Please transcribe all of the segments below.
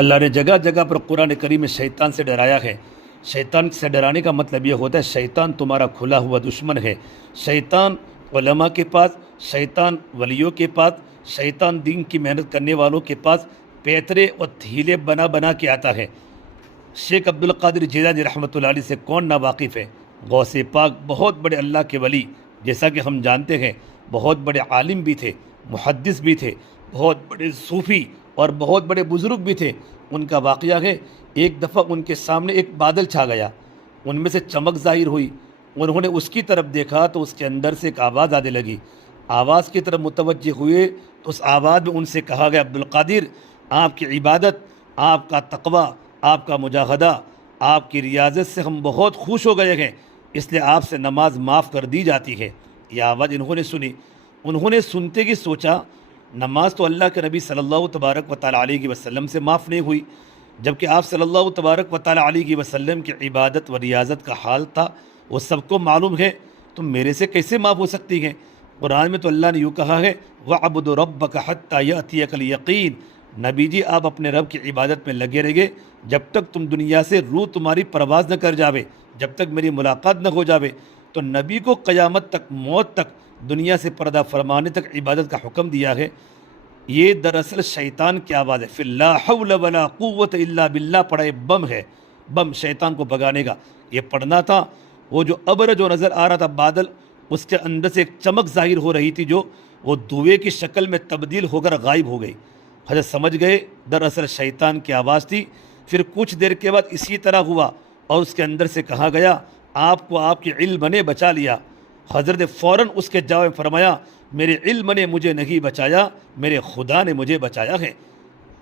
اللہ نے جگہ جگہ پر قرآن کریم میں شیطان سے ڈرایا ہے۔ شیطان سے ڈرانے کا مطلب یہ ہوتا ہے شیطان تمہارا کھلا ہوا دشمن ہے۔ شیطان علماء کے پاس، شیطان ولیوں کے پاس، شیطان دین کی محنت کرنے والوں کے پاس پیترے اور ہیلے بنا بنا کے آتا ہے۔ شیخ عبدالقادر جیلانی رحمۃ اللہ علیہ سے کون نا واقف ہے؟ غوث پاک بہت بڑے اللہ کے ولی، جیسا کہ ہم جانتے ہیں بہت بڑے عالم بھی تھے، محدث بھی تھے، بہت بڑے صوفی اور بہت بڑے بزرگ بھی تھے۔ ان کا واقعہ ہے ایک دفعہ ان کے سامنے ایک بادل چھا گیا، ان میں سے چمک ظاہر ہوئی، انہوں نے اس کی طرف دیکھا تو اس کے اندر سے ایک آواز آنے لگی۔ آواز کی طرف متوجہ ہوئے تو اس آواز میں ان سے کہا گیا عبدالقادر، آپ کی عبادت، آپ کا تقوی، آپ کا مجاہدہ، آپ کی ریاضت سے ہم بہت خوش ہو گئے ہیں، اس لیے آپ سے نماز معاف کر دی جاتی ہے۔ یہ آواز انہوں نے سنی، انہوں نے سنتے ہی سوچا نماز تو اللہ کے نبی صلی اللہ تبارک و تعالیٰ علیہ وسلم سے معاف نہیں ہوئی، جبکہ آپ صلی اللہ تبارک و تعالیٰ علیہ وسلم کی عبادت و ریاضت کا حال تھا وہ سب کو معلوم ہے، تو میرے سے کیسے معاف ہو سکتی ہے؟ قرآن میں تو اللہ نے یوں کہا ہے وَعْبُدْ رَبَّكَ حَتَّى يَأْتِيَكَ الْيَقِينُ، نبی جی آپ اپنے رب کی عبادت میں لگے رہیے جب تک تم دنیا سے روح تمہاری پرواز نہ کر جاوے، جب تک میری ملاقات نہ ہو جاوے۔ تو نبی کو قیامت تک، موت تک، دنیا سے پردہ فرمانے تک عبادت کا حکم دیا ہے۔ یہ دراصل شیطان کی آواز ہے۔ فی لا حول ولا قوت الا باللہ پڑھا، یہ بم ہے، بم شیطان کو بگانے کا یہ پڑھنا تھا۔ وہ جو ابر جو نظر آ رہا تھا بادل، اس کے اندر سے ایک چمک ظاہر ہو رہی تھی جو وہ دھوئے کی شکل میں تبدیل ہو کر غائب ہو گئی۔ حضرت سمجھ گئے دراصل شیطان کی آواز تھی۔ پھر کچھ دیر کے بعد اسی طرح ہوا اور اس کے اندر سے کہا گیا آپ کو آپ کے علم نے بچا لیا۔ حضرت نے فوراً اس کے جواب میں فرمایا میرے علم نے مجھے نہیں بچایا، میرے خدا نے مجھے بچایا ہے۔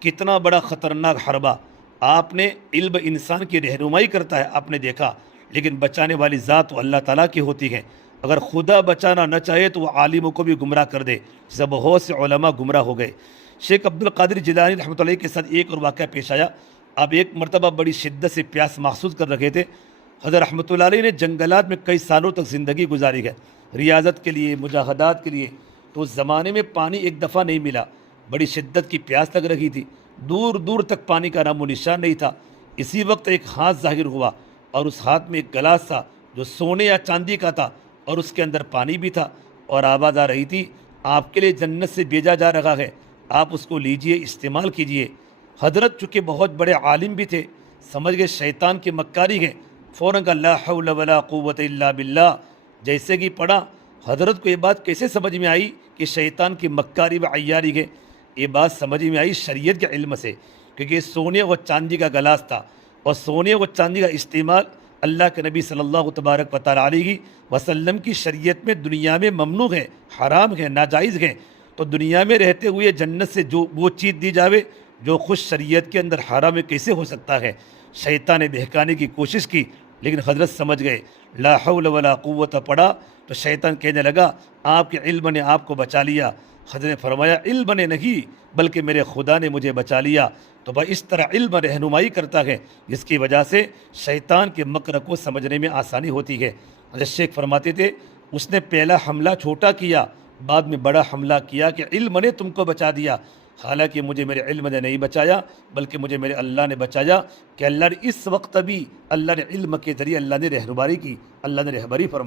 کتنا بڑا خطرناک حربہ! آپ نے علم انسان کی رہنمائی کرتا ہے، آپ نے دیکھا، لیکن بچانے والی ذات تو اللہ تعالیٰ کی ہوتی ہے۔ اگر خدا بچانا نہ چاہے تو وہ عالموں کو بھی گمراہ کر دے، جیسے بہت سے علماء گمراہ ہو گئے۔ شیخ عبدالقادر جیلانی رحمۃ اللہ کے ساتھ ایک اور واقعہ پیش آیا۔ آپ ایک مرتبہ بڑی شدت سے پیاس محسوس کر رکھے تھے۔ حضرت رحمۃ اللہ علیہ نے جنگلات میں کئی سالوں تک زندگی گزاری ہے ریاضت کے لیے، مجاہدات کے لیے، تو اس زمانے میں پانی ایک دفعہ نہیں ملا، بڑی شدت کی پیاس لگ رہی تھی، دور دور تک پانی کا نام و نشان نہیں تھا۔ اسی وقت ایک ہاتھ ظاہر ہوا اور اس ہاتھ میں ایک گلاس تھا جو سونے یا چاندی کا تھا اور اس کے اندر پانی بھی تھا، اور آواز آ رہی تھی آپ کے لیے جنت سے بھیجا جا رہا ہے، آپ اس کو لیجئے، استعمال کیجئے۔ حضرت چونکہ بہت بڑے عالم بھی تھے، سمجھ گئے شیطان کی مکاری ہے، فوراً کا لا حول ولا قوت الا باللہ جیسے کہ پڑھا۔ حضرت کو یہ بات کیسے سمجھ میں آئی کہ شیطان کی مکاری و عیاری ہے؟ یہ بات سمجھ میں آئی شریعت کے علم سے، کیونکہ یہ سونے و چاندی کا گلاس تھا، اور سونے و چاندی کا استعمال اللہ کے نبی صلی اللہ تبارک و تعالیٰ علیہ وسلم کی شریعت میں دنیا میں ممنوع ہے، حرام ہے، ناجائز ہے۔ تو دنیا میں رہتے ہوئے جنت سے جو وہ چیز دی جاوے جو خود شریعت کے اندر حرام ہے، کیسے ہو سکتا ہے؟ شیطان نے بہکانے کی کوشش کی، لیکن حضرت سمجھ گئے لا حول ولا قوت پڑھا تو شیطان کہنے لگا آپ کے علم نے آپ کو بچا لیا۔ حضرت نے فرمایا علم نے نہیں بلکہ میرے خدا نے مجھے بچا لیا۔ تو بھائی اس طرح علم رہنمائی کرتا ہے جس کی وجہ سے شیطان کے مکر کو سمجھنے میں آسانی ہوتی ہے۔ حضرت شیخ فرماتے تھے اس نے پہلا حملہ چھوٹا کیا، بعد میں بڑا حملہ کیا کہ علم نے تم کو بچا دیا، حالانکہ مجھے میرے علم نے نہیں بچایا بلکہ مجھے میرے اللہ نے بچایا، کہ اللہ نے اس وقت بھی اللہ نے علم کے ذریعے اللہ نے رہنمائی کی، اللہ نے رہبری فرمائی۔